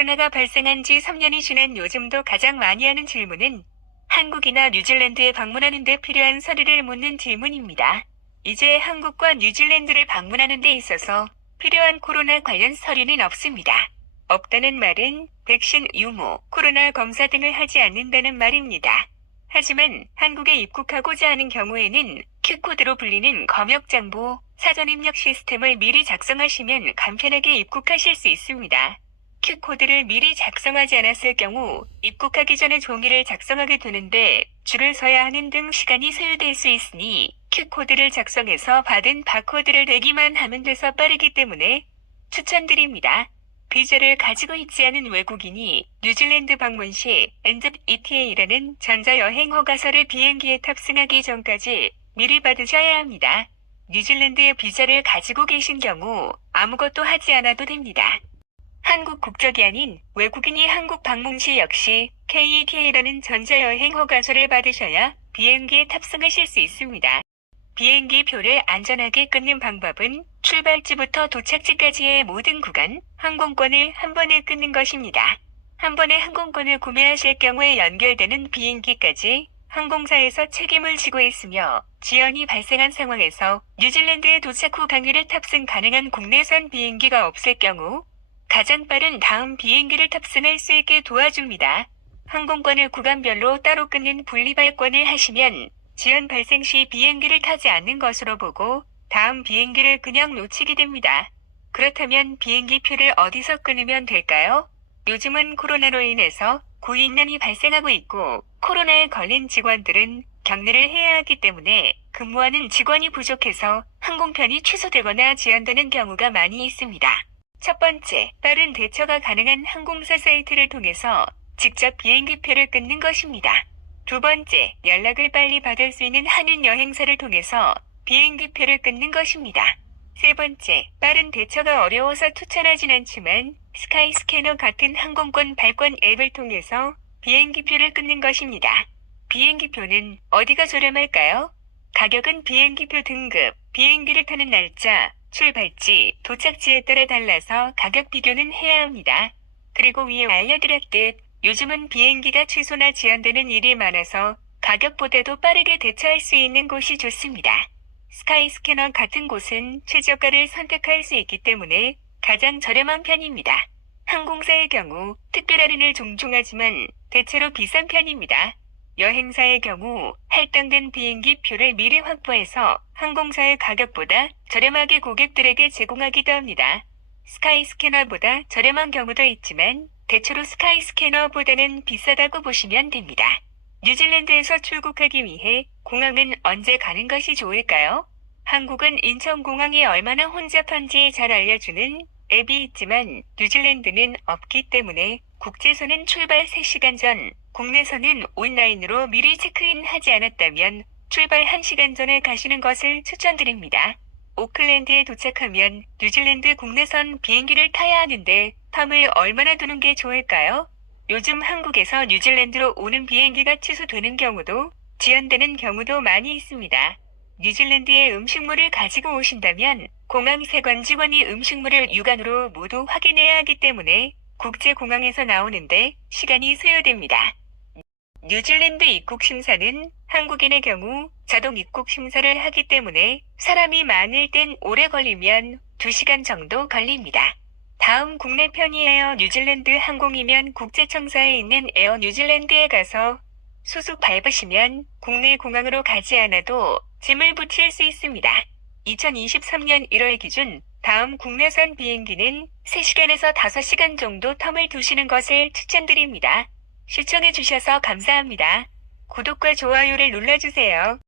코로나가 발생한 지 3년이 지난 요즘도 가장 많이 하는 질문은 한국이나 뉴질랜드에 방문하는 데 필요한 서류를 묻는 질문입니다. 이제 한국과 뉴질랜드를 방문하는 데 있어서 필요한 코로나 관련 서류는 없습니다. 없다는 말은 백신 유무, 코로나 검사 등을 하지 않는다는 말입니다. 하지만 한국에 입국하고자 하는 경우에는 Q코드로 불리는 검역장부, 사전 입력 시스템을 미리 작성하시면 간편하게 입국하실 수 있습니다. Q코드를 미리 작성하지 않았을 경우 입국하기 전에 종이를 작성하게 되는데 줄을 서야 하는 등 시간이 소요될 수 있으니 Q코드를 작성해서 받은 바코드를 대기만 하면 돼서 빠르기 때문에 추천드립니다. 비자를 가지고 있지 않은 외국인이 뉴질랜드 방문 시 NZETA라는 전자여행 허가서를 비행기에 탑승하기 전까지 미리 받으셔야 합니다. 뉴질랜드에 비자를 가지고 계신 경우 아무것도 하지 않아도 됩니다. 한국 국적이 아닌 외국인이 한국 방문 시 역시 KETA라는 전자여행 허가서를 받으셔야 비행기에 탑승하실 수 있습니다. 비행기 표를 안전하게 끊는 방법은 출발지부터 도착지까지의 모든 구간, 항공권을 한 번에 끊는 것입니다. 한 번에 항공권을 구매하실 경우에 연결되는 비행기까지 항공사에서 책임을 지고 있으며 지연이 발생한 상황에서 뉴질랜드에 도착 후 당일에 탑승 가능한 국내선 비행기가 없을 경우 가장 빠른 다음 비행기를 탑승할 수 있게 도와줍니다. 항공권을 구간별로 따로 끊는 분리발권을 하시면 지연 발생 시 비행기를 타지 않는 것으로 보고 다음 비행기를 그냥 놓치게 됩니다. 그렇다면 비행기 표를 어디서 끊으면 될까요? 요즘은 코로나로 인해서 고인난이 발생하고 있고 코로나에 걸린 직원들은 격리를 해야 하기 때문에 근무하는 직원이 부족해서 항공편이 취소되거나 지연되는 경우가 많이 있습니다. 첫 번째, 빠른 대처가 가능한 항공사 사이트를 통해서 직접 비행기표를 끊는 것입니다. 두 번째, 연락을 빨리 받을 수 있는 한인 여행사를 통해서 비행기표를 끊는 것입니다. 세 번째, 빠른 대처가 어려워서 추천하진 않지만 스카이스캐너 같은 항공권 발권 앱을 통해서 비행기표를 끊는 것입니다. 비행기표는 어디가 저렴할까요? 가격은 비행기표 등급, 비행기를 타는 날짜, 출발지, 도착지에 따라 달라서 가격 비교는 해야 합니다. 그리고 위에 알려드렸듯 요즘은 비행기가 취소나 지연되는 일이 많아서 가격보다도 빠르게 대처할 수 있는 곳이 좋습니다. 스카이스캐너 같은 곳은 최저가를 선택할 수 있기 때문에 가장 저렴한 편입니다. 항공사의 경우 특별 할인을 종종 하지만 대체로 비싼 편입니다. 여행사의 경우 할당된 비행기 표를 미리 확보해서 항공사의 가격보다 저렴하게 고객들에게 제공하기도 합니다. 스카이스캐너보다 저렴한 경우도 있지만 대체로 스카이스캐너보다는 비싸다고 보시면 됩니다. 뉴질랜드에서 출국하기 위해 공항은 언제 가는 것이 좋을까요? 한국은 인천공항이 얼마나 혼잡한지 잘 알려주는 앱이 있지만 뉴질랜드는 없기 때문에 국제선은 출발 3시간 전, 국내선은 온라인으로 미리 체크인하지 않았다면 출발 1시간 전에 가시는 것을 추천드립니다. 오클랜드에 도착하면 뉴질랜드 국내선 비행기를 타야 하는데 텀을 얼마나 두는 게 좋을까요? 요즘 한국에서 뉴질랜드로 오는 비행기가 취소되는 경우도 지연되는 경우도 많이 있습니다. 뉴질랜드에 음식물을 가지고 오신다면 공항 세관 직원이 음식물을 육안으로 모두 확인해야 하기 때문에 국제공항에서 나오는데 시간이 소요됩니다. 뉴질랜드 입국 심사는 한국인의 경우 자동 입국 심사를 하기 때문에 사람이 많을 땐 오래 걸리면 2시간 정도 걸립니다. 다음 국내 편이 에어 뉴질랜드 항공이면 국제청사에 있는 에어 뉴질랜드에 가서 수속 밟으시면 국내 공항으로 가지 않아도 짐을 붙일 수 있습니다. 2023년 1월 기준 다음 국내선 비행기는 3시간에서 5시간 정도 텀을 두시는 것을 추천드립니다. 시청해주셔서 감사합니다. 구독과 좋아요를 눌러주세요.